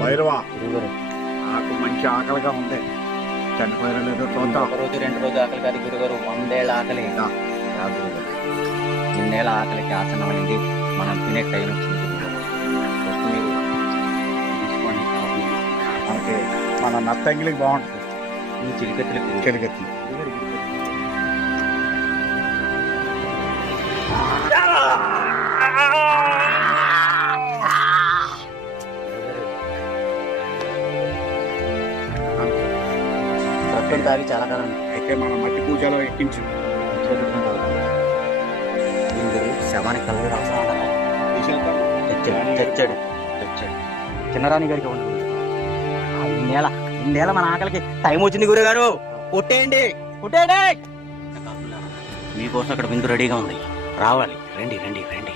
భైరవా గురుగారు నాకు మంచి ఆకలిగా ఉంది. చనిపోయారో లేదో చూద్దాం. ఒక రోజు 2 రోజు ఆకలి కాదు గురుగారు, 100 ఏళ్ళ ఆకలి. కాదు గురుగారు, ఇన్నేళ్ళ ఆకలికి ఆసనమైంది. మనం తినే టైం వచ్చింది గురుగారు. ఫస్ట్ మీరు తీసుకోండి. మనకి మన నత్తంగిలికి బాగుంటుంది. ఈ చిలికత్తులకు చెలిగెత్తి రక్తం తాగి చాలా కాలం అయితే మన మట్టి పూజలో ఎక్కించు. శవానికి కలుగు రావడం తీసేద్దాం. తెచ్చాడు చిన్నరాణి గారికి ఉంటుంది. ఇన్నేళ్ళ మన ఆకలికి టైం వచ్చింది గురుగారు. కొట్టేయండి. మీకోసం అక్కడ విందు రెడీగా ఉంది. రావాలి, రండి రండి రండి.